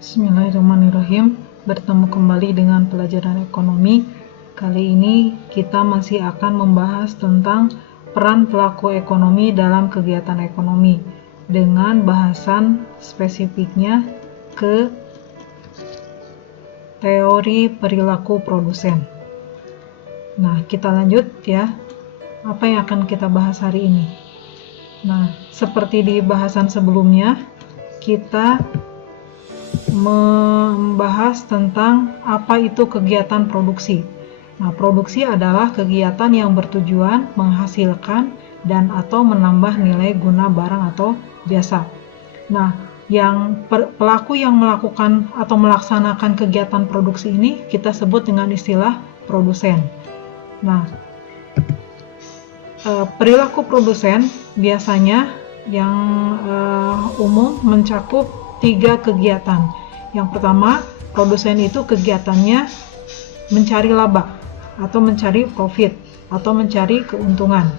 Bismillahirrahmanirrahim. Bertemu kembali dengan pelajaran ekonomi. Kali ini kita masih akan membahas tentang peran pelaku ekonomi dalam kegiatan ekonomi dengan bahasan spesifiknya ke teori perilaku produsen. Nah, kita lanjut ya. Apa yang akan kita bahas hari ini? Nah, seperti di bahasan sebelumnya, kita membahas tentang apa itu kegiatan produksi. Nah, produksi adalah kegiatan yang bertujuan menghasilkan dan atau menambah nilai guna barang atau jasa. Nah, pelaku yang melakukan atau melaksanakan kegiatan produksi ini kita sebut dengan istilah produsen. Nah, perilaku produsen biasanya yang umum mencakup 3 kegiatan. Yang pertama, produsen itu kegiatannya mencari laba atau mencari profit atau mencari keuntungan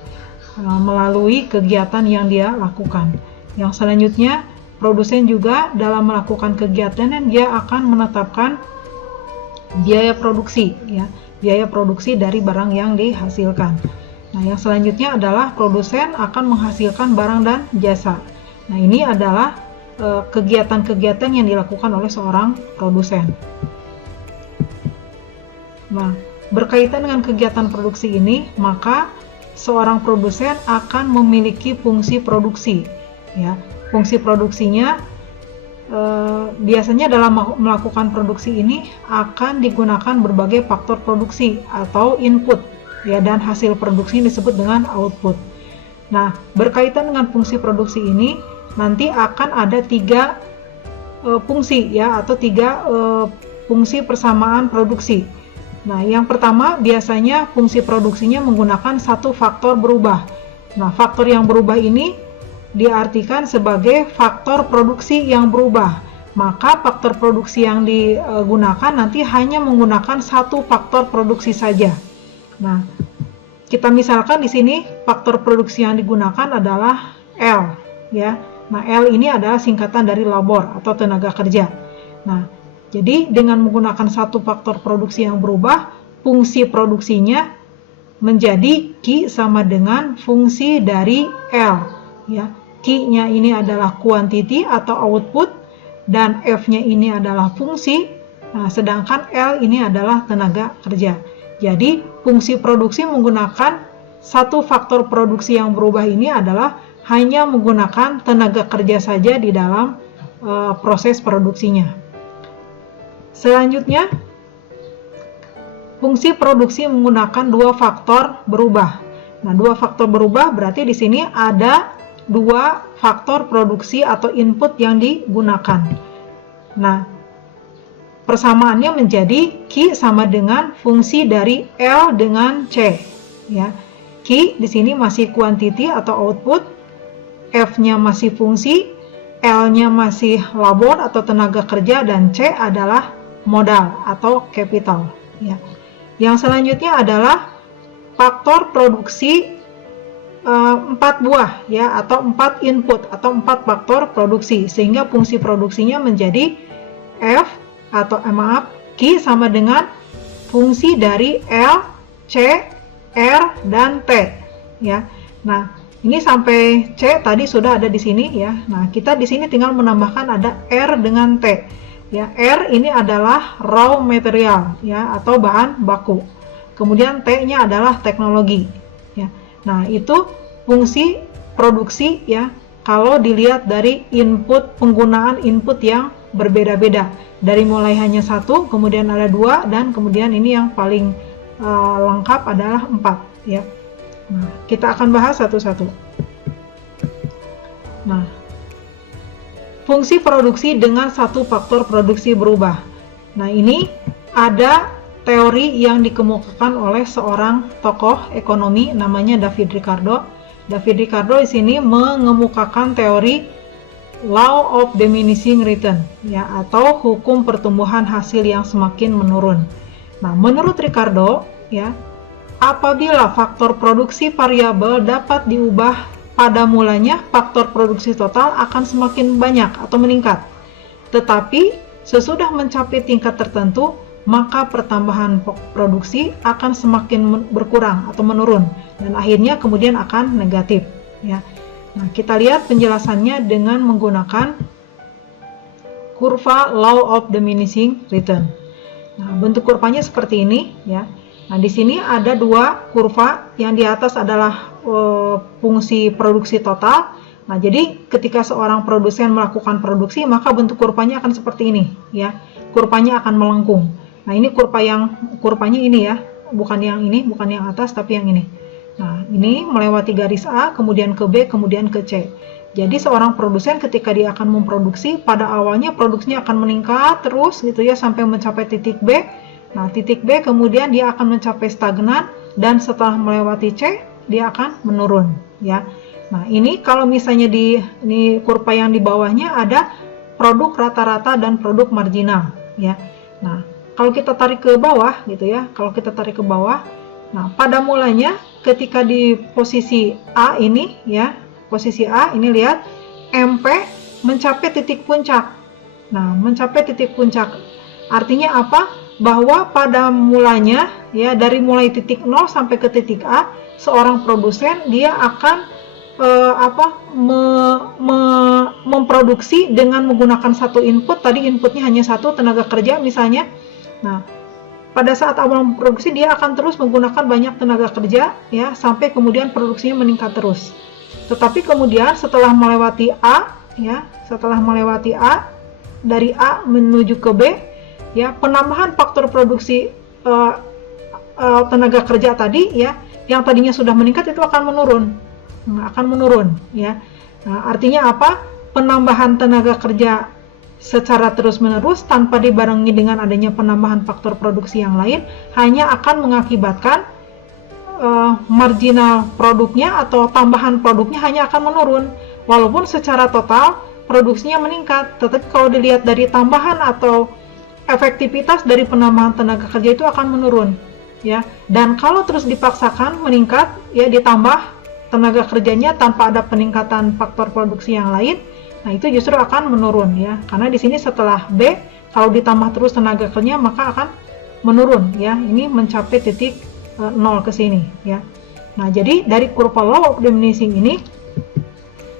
melalui kegiatan yang dia lakukan. Yang selanjutnya, produsen juga dalam melakukan kegiatan dia akan menetapkan biaya produksi ya, biaya produksi dari barang yang dihasilkan. Nah, yang selanjutnya adalah produsen akan menghasilkan barang dan jasa. Nah, ini adalah kegiatan-kegiatan yang dilakukan oleh seorang produsen. Nah, berkaitan dengan kegiatan produksi ini, maka seorang produsen akan memiliki fungsi produksi. Ya, fungsi produksinya biasanya dalam melakukan produksi ini akan digunakan berbagai faktor produksi atau input, ya, dan hasil produksi disebut dengan output. Nah, berkaitan dengan fungsi produksi ini, nanti akan ada 3 fungsi ya, atau 3 fungsi persamaan produksi. Nah, yang pertama biasanya fungsi produksinya menggunakan satu faktor berubah. Nah, faktor yang berubah ini diartikan sebagai faktor produksi yang berubah. Maka faktor produksi yang digunakan nanti hanya menggunakan satu faktor produksi saja. Nah, kita misalkan di sini faktor produksi yang digunakan adalah L ya. Nah, L ini adalah singkatan dari labor atau tenaga kerja. Nah, jadi dengan menggunakan satu faktor produksi yang berubah, fungsi produksinya menjadi Q sama dengan fungsi dari L. Ya, Q-nya ini adalah quantity atau output dan F-nya ini adalah fungsi. Nah, sedangkan L ini adalah tenaga kerja. Jadi, fungsi produksi menggunakan satu faktor produksi yang berubah ini adalah hanya menggunakan tenaga kerja saja di dalam proses produksinya. Selanjutnya, fungsi produksi menggunakan 2 faktor berubah. Nah, 2 faktor berubah berarti di sini ada 2 faktor produksi atau input yang digunakan. Nah, persamaannya menjadi Q sama dengan fungsi dari L dengan C. Ya, Q di sini masih quantity atau output. F-nya masih fungsi, L-nya masih labor atau tenaga kerja, dan C adalah modal atau capital. Ya. Yang selanjutnya adalah faktor produksi 4 buah ya, atau 4 input atau 4 faktor produksi, sehingga fungsi produksinya menjadi F atau Q sama dengan fungsi dari L, C, R, dan T. Ya. Nah, ini sampai C tadi sudah ada di sini ya. Nah, kita di sini tinggal menambahkan ada R dengan T. Ya, R ini adalah raw material ya, atau bahan baku. Kemudian T-nya adalah teknologi. Ya. Nah, itu fungsi produksi ya. Kalau dilihat dari penggunaan input yang berbeda-beda. Dari mulai hanya 1, kemudian ada 2, dan kemudian ini yang paling lengkap adalah 4 ya. Nah, kita akan bahas satu-satu. Nah, fungsi produksi dengan satu faktor produksi berubah. Nah, ini ada teori yang dikemukakan oleh seorang tokoh ekonomi namanya David Ricardo. David Ricardo di sini mengemukakan teori Law of Diminishing Return ya, atau hukum pertumbuhan hasil yang semakin menurun. Nah, menurut Ricardo ya, apabila faktor produksi variabel dapat diubah, pada mulanya faktor produksi total akan semakin banyak atau meningkat. Tetapi Sesudah mencapai tingkat tertentu, maka pertambahan produksi akan semakin berkurang atau menurun dan akhirnya kemudian akan negatif ya. Nah, kita lihat penjelasannya dengan menggunakan kurva law of diminishing return. Nah, bentuk kurvanya seperti ini ya. Nah, di sini ada dua kurva, yang di atas adalah fungsi produksi total. Nah, jadi ketika seorang produsen melakukan produksi, maka bentuk kurvanya akan seperti ini ya. Kurvanya akan melengkung. Nah, ini kurvanya ini ya, bukan yang ini, bukan yang atas tapi yang ini. Nah, ini melewati garis A, kemudian ke B, kemudian ke C. Jadi seorang produsen ketika dia akan memproduksi, pada awalnya produksinya akan meningkat terus gitu ya sampai mencapai titik B. Nah, titik B kemudian dia akan mencapai stagnan dan setelah melewati C, dia akan menurun ya. Nah, ini kalau misalnya ini kurva yang di bawahnya ada produk rata-rata dan produk marginal ya. Nah, kalau kita tarik ke bawah gitu ya, nah pada mulanya ketika di posisi A ini ya, posisi A ini lihat MP mencapai titik puncak. Nah, mencapai titik puncak artinya apa? Bahwa pada mulanya ya, dari mulai titik 0 sampai ke titik A, seorang produsen dia akan memproduksi dengan menggunakan satu input. Tadi inputnya hanya satu, tenaga kerja misalnya. Nah, pada saat awal memproduksi dia akan terus menggunakan banyak tenaga kerja ya, sampai kemudian produksinya meningkat terus. Tetapi kemudian setelah melewati A ya, dari A menuju ke B ya, penambahan faktor produksi tenaga kerja tadi ya, yang tadinya sudah meningkat itu akan menurun ya. Nah, artinya apa? Penambahan tenaga kerja secara terus-menerus tanpa dibarengi dengan adanya penambahan faktor produksi yang lain hanya akan mengakibatkan marginal produknya atau tambahan produknya hanya akan menurun, walaupun secara total produksinya meningkat. Tetapi kalau dilihat dari tambahan atau efektivitas dari penambahan tenaga kerja itu akan menurun ya. Dan kalau terus dipaksakan meningkat ya, ditambah tenaga kerjanya tanpa ada peningkatan faktor produksi yang lain, nah itu justru akan menurun ya. Karena di sini setelah B kalau ditambah terus tenaga kerjanya maka akan menurun ya. Ini mencapai titik 0 ke sini ya. Nah, jadi dari kurva law of diminishing ini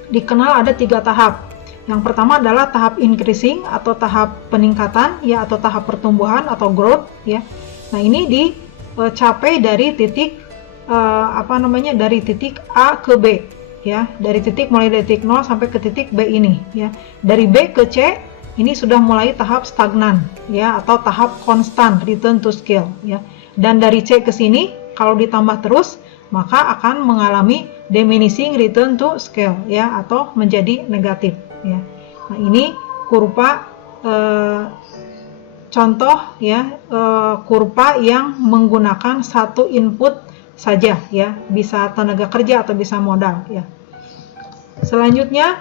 dikenal ada 3 tahap. Yang pertama adalah tahap increasing atau tahap peningkatan ya, atau tahap pertumbuhan atau growth ya. Nah, ini dicapai dari titik dari titik A ke B ya, mulai dari titik 0 sampai ke titik B ini ya. Dari B ke C ini sudah mulai tahap stagnan ya, atau tahap konstan return to scale ya. Dan dari C ke sini kalau ditambah terus maka akan mengalami diminishing return to scale ya, atau menjadi negatif ya. Nah, ini kurva contoh ya, kurva yang menggunakan satu input saja ya, bisa tenaga kerja atau bisa modal ya. Selanjutnya,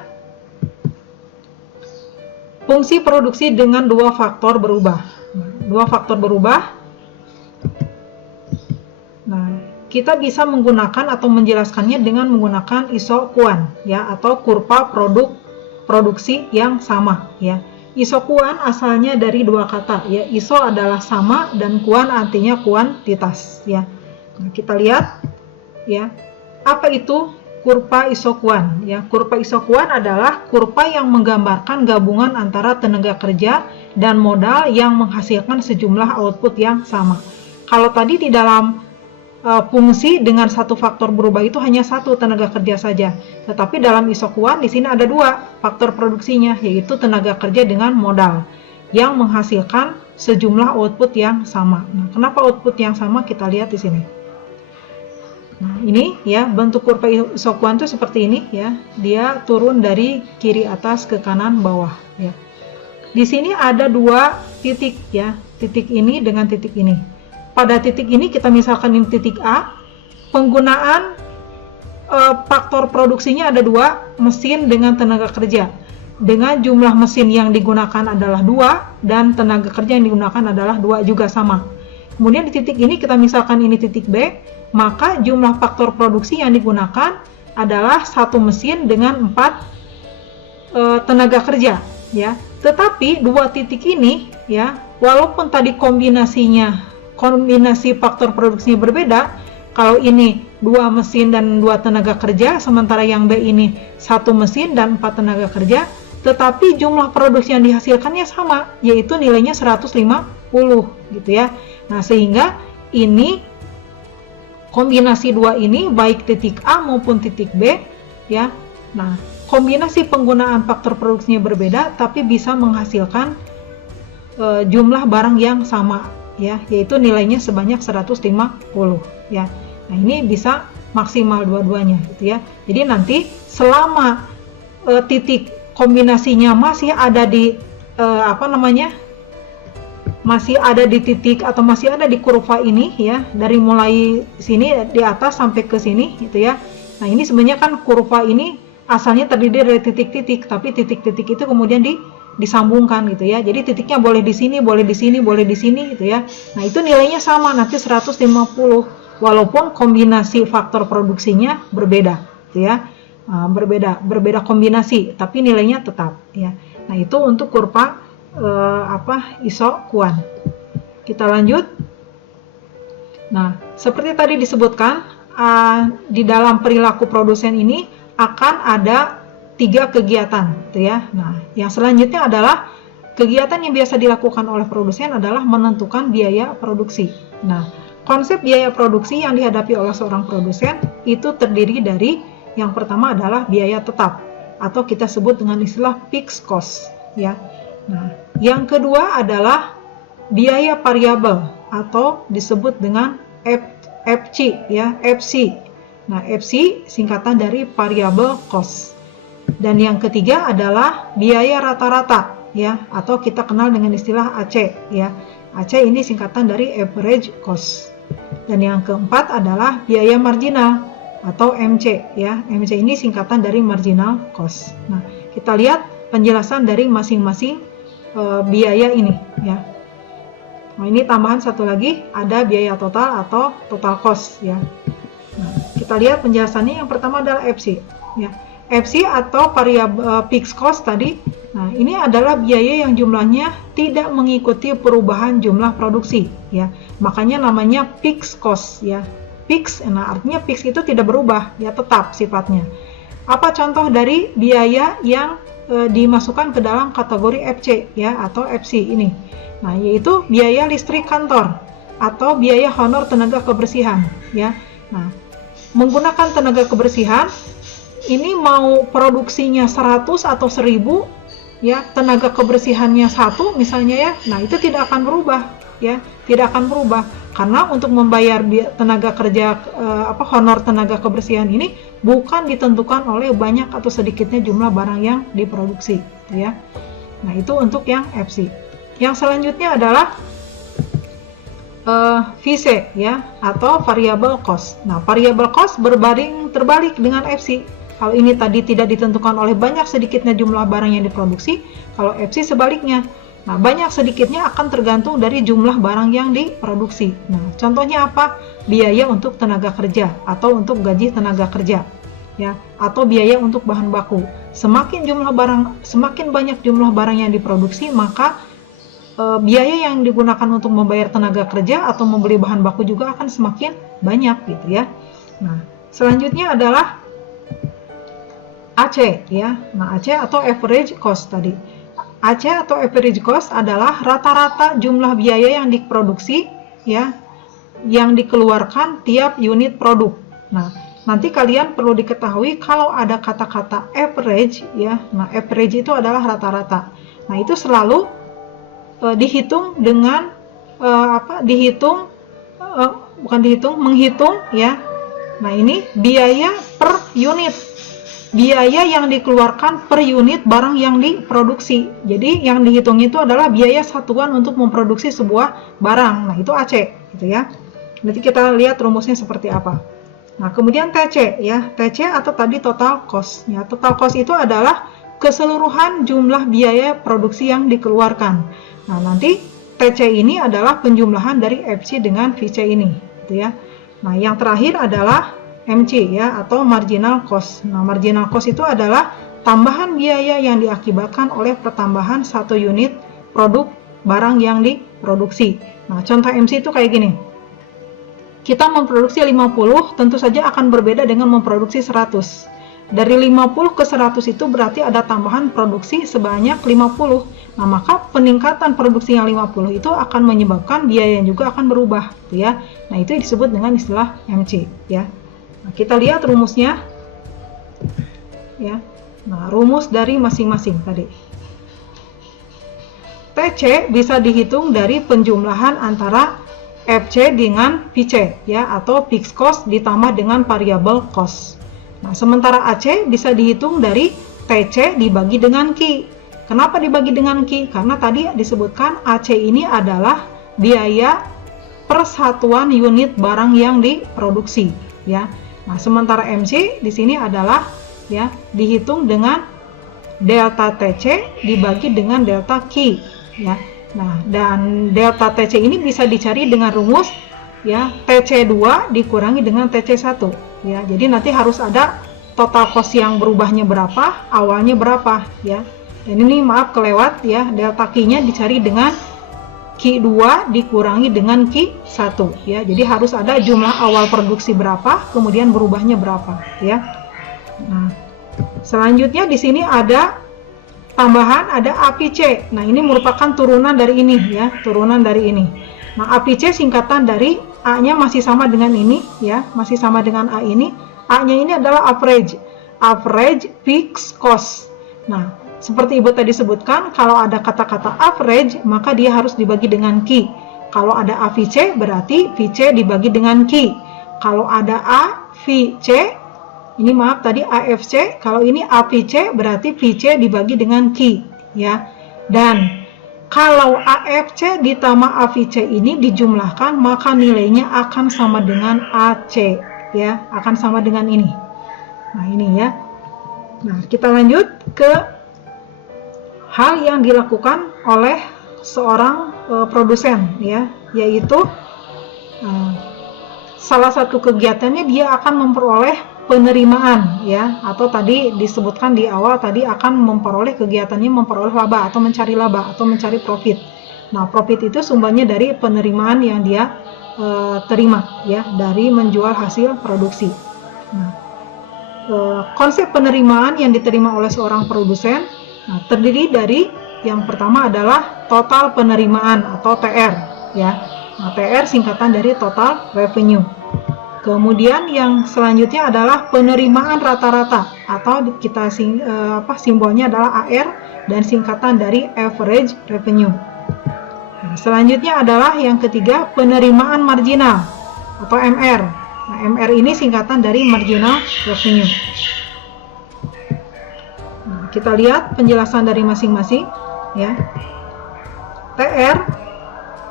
fungsi produksi dengan dua faktor berubah. Nah, kita bisa menggunakan atau menjelaskannya dengan menggunakan iso kuan ya, atau kurva produksi yang sama ya. Iso kuan asalnya dari dua kata ya. Iso adalah sama dan kuan artinya kuantitas ya. Nah, kita lihat ya, apa itu kurva isokuan ya. Kurva isokuan adalah kurva yang menggambarkan gabungan antara tenaga kerja dan modal yang menghasilkan sejumlah output yang sama. Kalau tadi di dalam fungsi dengan satu faktor berubah itu hanya satu, tenaga kerja saja. Tetapi dalam isokuan di sini ada dua faktor produksinya, yaitu tenaga kerja dengan modal yang menghasilkan sejumlah output yang sama. Nah, kenapa output yang sama? Kita lihat di sini. Nah, ini ya, bentuk kurva isokuan itu seperti ini ya. Dia turun dari kiri atas ke kanan bawah ya. Di sini ada dua titik ya, titik ini dengan titik ini. Pada titik ini kita misalkan ini titik A, penggunaan faktor produksinya ada dua, mesin dengan tenaga kerja. Dengan jumlah mesin yang digunakan adalah 2 dan tenaga kerja yang digunakan adalah 2 juga sama. Kemudian di titik ini kita misalkan ini titik B, maka jumlah faktor produksi yang digunakan adalah satu mesin dengan 4 tenaga kerja ya. Tetapi dua titik ini ya, walaupun tadi kombinasi faktor produksinya berbeda, kalau ini 2 mesin dan 2 tenaga kerja, sementara yang B ini 1 mesin dan 4 tenaga kerja, tetapi jumlah produksi yang dihasilkannya sama, yaitu nilainya 150 gitu ya. Nah, sehingga ini kombinasi dua ini baik titik A maupun titik B ya. Nah, kombinasi penggunaan faktor produksinya berbeda tapi bisa menghasilkan jumlah barang yang sama ya, yaitu nilainya sebanyak 150 ya. Nah, ini bisa maksimal dua-duanya gitu ya. Jadi nanti selama titik kombinasinya masih ada di masih ada di titik atau masih ada di kurva ini ya, dari mulai sini di atas sampai ke sini gitu ya. Nah, ini sebenarnya kan kurva ini asalnya terdiri dari titik-titik, tapi titik-titik itu kemudian disambungkan gitu ya. Jadi titiknya boleh di sini, boleh di sini, boleh di sini gitu ya. Nah, itu nilainya sama nanti 150 walaupun kombinasi faktor produksinya berbeda gitu ya. Berbeda kombinasi tapi nilainya tetap ya. Nah, itu untuk kurva isokuan. Kita lanjut. Nah, seperti tadi disebutkan di dalam perilaku produsen ini akan ada 3 kegiatan gitu ya. Nah, yang selanjutnya adalah kegiatan yang biasa dilakukan oleh produsen adalah menentukan biaya produksi. Nah, konsep biaya produksi yang dihadapi oleh seorang produsen itu terdiri dari yang pertama adalah biaya tetap atau kita sebut dengan istilah fixed cost ya. Nah, yang kedua adalah biaya variabel atau disebut dengan FC ya, FC. Nah, FC singkatan dari variable cost. Dan yang ketiga adalah biaya rata-rata ya, atau kita kenal dengan istilah AC ya. AC ini singkatan dari average cost. Dan yang keempat adalah biaya marginal atau MC ya. MC ini singkatan dari marginal cost. Nah, kita lihat penjelasan dari masing-masing biaya ini ya. Nah, ini tambahan satu lagi, ada biaya total atau total cost ya. Nah, kita lihat penjelasannya. Yang pertama adalah FC ya. FC atau variable fixed cost tadi. Nah, ini adalah biaya yang jumlahnya tidak mengikuti perubahan jumlah produksi ya. Makanya namanya fixed cost ya. Fix, nah artinya fix itu tidak berubah ya, tetap sifatnya. Apa contoh dari biaya yang dimasukkan ke dalam kategori FC ya atau FC ini? Nah, yaitu biaya listrik kantor atau biaya honor tenaga kebersihan ya. Nah, menggunakan tenaga kebersihan ini mau produksinya 100 atau 1000 ya, tenaga kebersihannya 1 misalnya ya. Nah, itu tidak akan berubah ya, tidak akan berubah karena untuk membayar tenaga kerja honor tenaga kebersihan ini bukan ditentukan oleh banyak atau sedikitnya jumlah barang yang diproduksi ya. Nah, itu untuk yang FC. Yang selanjutnya adalah VC ya atau variable cost. Nah, variable cost terbalik dengan FC. Kalau ini tadi tidak ditentukan oleh banyak sedikitnya jumlah barang yang diproduksi, kalau FC sebaliknya. Nah, banyak sedikitnya akan tergantung dari jumlah barang yang diproduksi. Nah, contohnya apa? Biaya untuk tenaga kerja atau untuk gaji tenaga kerja ya, atau biaya untuk bahan baku. Semakin banyak jumlah barang yang diproduksi, maka biaya yang digunakan untuk membayar tenaga kerja atau membeli bahan baku juga akan semakin banyak gitu ya. Nah, selanjutnya adalah AC ya. Nah, AC atau average cost tadi. AC atau average cost adalah rata-rata jumlah biaya yang diproduksi ya, yang dikeluarkan tiap unit produk. Nah, nanti kalian perlu diketahui kalau ada kata-kata average ya. Nah, average itu adalah rata-rata. Nah, itu selalu dihitung dengan menghitung ya. Nah, ini biaya per unit. Biaya yang dikeluarkan per unit barang yang diproduksi. Jadi yang dihitung itu adalah biaya satuan untuk memproduksi sebuah barang. Nah, itu AC gitu ya. Nanti kita lihat rumusnya seperti apa. Nah, kemudian TC ya. TC atau tadi total cost ya. Total cost itu adalah keseluruhan jumlah biaya produksi yang dikeluarkan. Nah, nanti TC ini adalah penjumlahan dari FC dengan VC ini gitu ya. Nah, yang terakhir adalah MC ya, atau marginal cost. Nah, marginal cost itu adalah tambahan biaya yang diakibatkan oleh pertambahan satu unit produk barang yang diproduksi. Nah, contoh MC itu kayak gini. Kita memproduksi 50, tentu saja akan berbeda dengan memproduksi 100. Dari 50 ke 100 itu berarti ada tambahan produksi sebanyak 50. Nah, maka peningkatan produksi yang 50 itu akan menyebabkan biaya yang juga akan berubah, ya. Nah, itu disebut dengan istilah MC, ya. Nah, kita lihat rumusnya, ya. Nah, rumus dari masing-masing tadi. TC bisa dihitung dari penjumlahan antara FC dengan VC, ya, atau fixed cost ditambah dengan variable cost. Nah, sementara AC bisa dihitung dari TC dibagi dengan Q. Kenapa dibagi dengan Q? Karena tadi disebutkan AC ini adalah biaya per satuan unit barang yang diproduksi, ya. Nah, sementara MC di sini adalah, ya, dihitung dengan delta TC dibagi dengan delta Q, ya. Nah, dan delta TC ini bisa dicari dengan rumus, ya, TC2 dikurangi dengan TC1, ya. Jadi nanti harus ada total cost yang berubahnya berapa, awalnya berapa, ya. Dan ini maaf kelewat, ya, delta Q-nya dicari dengan Q2 dikurangi dengan Q1, ya. Jadi harus ada jumlah awal produksi berapa, kemudian berubahnya berapa, ya. Nah, selanjutnya di sini ada tambahan, ada APC. Nah, ini merupakan turunan dari ini, ya, turunan dari ini. Nah, APC singkatan dari A-nya masih sama dengan ini, ya, masih sama dengan A ini. A-nya ini adalah average fixed cost. Nah, seperti Ibu tadi sebutkan, kalau ada kata-kata average, maka dia harus dibagi dengan Q. Kalau ada AVC, berarti VC dibagi dengan Q. Kalau ada AVC, ini maaf tadi AFC, kalau ini AVC, berarti VC dibagi dengan Q, ya. Dan kalau AFC ditambah AVC ini dijumlahkan, maka nilainya akan sama dengan AC, ya, akan sama dengan ini. Nah, ini ya. Nah, kita lanjut ke hal yang dilakukan oleh seorang produsen, ya, yaitu salah satu kegiatannya dia akan memperoleh penerimaan, ya, atau tadi disebutkan di awal tadi akan memperoleh kegiatannya memperoleh laba atau mencari laba atau mencari profit. Nah, profit itu sumbernya dari penerimaan yang dia terima, ya, dari menjual hasil produksi. Nah, konsep penerimaan yang diterima oleh seorang produsen, nah, terdiri dari yang pertama adalah total penerimaan atau TR, ya. Nah, TR singkatan dari total revenue. Kemudian yang selanjutnya adalah penerimaan rata-rata atau kita simbolnya adalah AR dan singkatan dari average revenue. Nah, selanjutnya adalah yang ketiga penerimaan marginal atau MR. Nah, MR ini singkatan dari marginal revenue. Kita lihat penjelasan dari masing-masing, ya. TR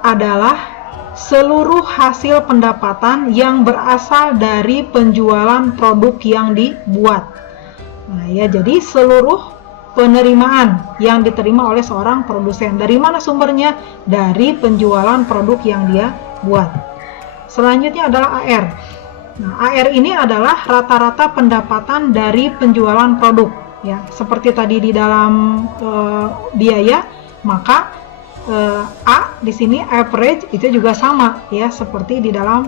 adalah seluruh hasil pendapatan yang berasal dari penjualan produk yang dibuat. Nah, ya, jadi seluruh penerimaan yang diterima oleh seorang produsen. Dari mana sumbernya? Dari penjualan produk yang dia buat. Selanjutnya adalah AR. Nah, AR ini adalah rata-rata pendapatan dari penjualan produk. Ya, seperti tadi di dalam biaya, maka A di sini average itu juga sama, ya, seperti di dalam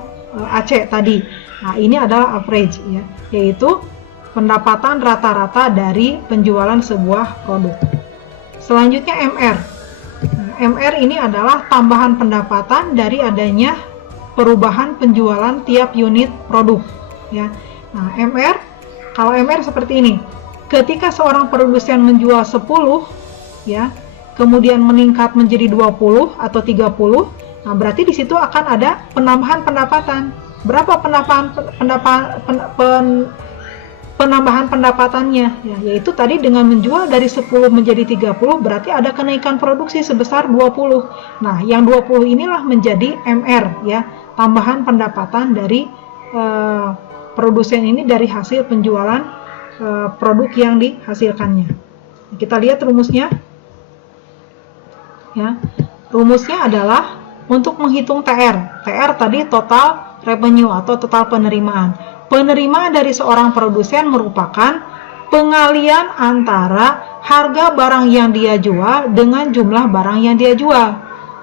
AC tadi. Nah, ini adalah average, ya, yaitu pendapatan rata-rata dari penjualan sebuah produk. Selanjutnya MR. Nah, MR ini adalah tambahan pendapatan dari adanya perubahan penjualan tiap unit produk, ya. Nah, MR, kalau MR seperti ini. Ketika seorang produsen menjual 10, ya, kemudian meningkat menjadi 20 atau 30, nah berarti di situ akan ada penambahan pendapatan. Berapa penambahan pendapatannya? Ya, yaitu tadi dengan menjual dari 10 menjadi 30, berarti ada kenaikan produksi sebesar 20. Nah, yang 20 inilah menjadi MR, ya, tambahan pendapatan dari produsen ini dari hasil penjualan produk yang dihasilkannya. Kita lihat rumusnya, ya. Rumusnya adalah untuk menghitung TR. TR tadi total revenue atau total penerimaan. Penerimaan dari seorang produsen merupakan pengalian antara harga barang yang dia jual dengan jumlah barang yang dia jual,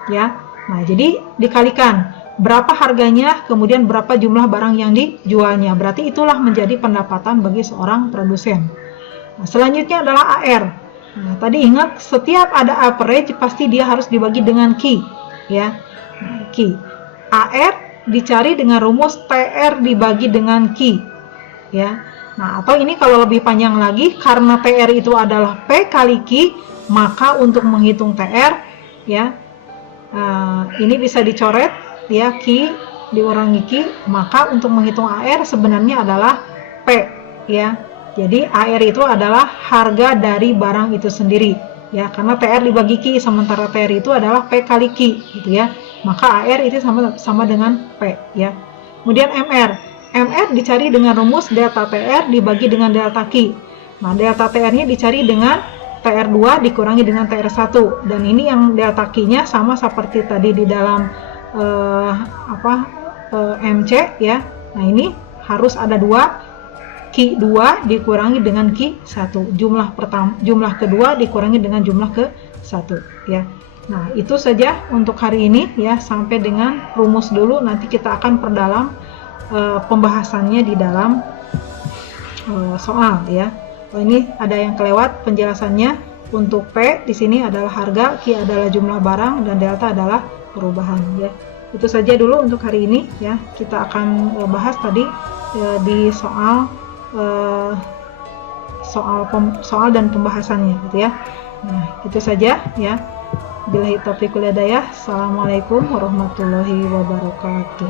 ya. Nah, jadi dikalikan berapa harganya, kemudian berapa jumlah barang yang dijualnya. Berarti itulah menjadi pendapatan bagi seorang produsen. Nah, selanjutnya adalah AR. Nah, tadi ingat setiap ada average pasti dia harus dibagi dengan key, ya. Nah, key. AR dicari dengan rumus TR dibagi dengan Q, ya. Nah, atau ini kalau lebih panjang lagi, karena TR itu adalah P kali Q, maka untuk menghitung TR, ya, ini bisa dicoret, ya, Q dikurangi Q, maka untuk menghitung AR sebenarnya adalah P, ya. Jadi AR itu adalah harga dari barang itu sendiri, ya, karena TR dibagi Q, sementara TR itu adalah P kali Q, gitu ya. Maka AR itu sama dengan P, ya. Kemudian MR dicari dengan rumus delta TR dibagi dengan delta Q. Nah, delta TR-nya dicari dengan TR2 dikurangi dengan TR1, dan ini yang delta Q-nya sama seperti tadi di dalam MC, ya. Nah, ini harus ada 2, Q2 dikurangi dengan Q1, jumlah kedua dikurangi dengan jumlah ke-1, ya. Nah, itu saja untuk hari ini, ya. Sampai dengan rumus dulu, nanti kita akan perdalam pembahasannya di dalam soal, ya. Oh, ini ada yang kelewat penjelasannya. Untuk P di sini adalah harga, Q adalah jumlah barang, dan delta adalah perubahan, ya. Itu saja dulu untuk hari ini, ya. Kita akan bahas tadi di soal dan pembahasannya, gitu ya. Nah, itu saja, ya. Billahi taufiq wal hidayah. Assalamualaikum warahmatullahi wabarakatuh.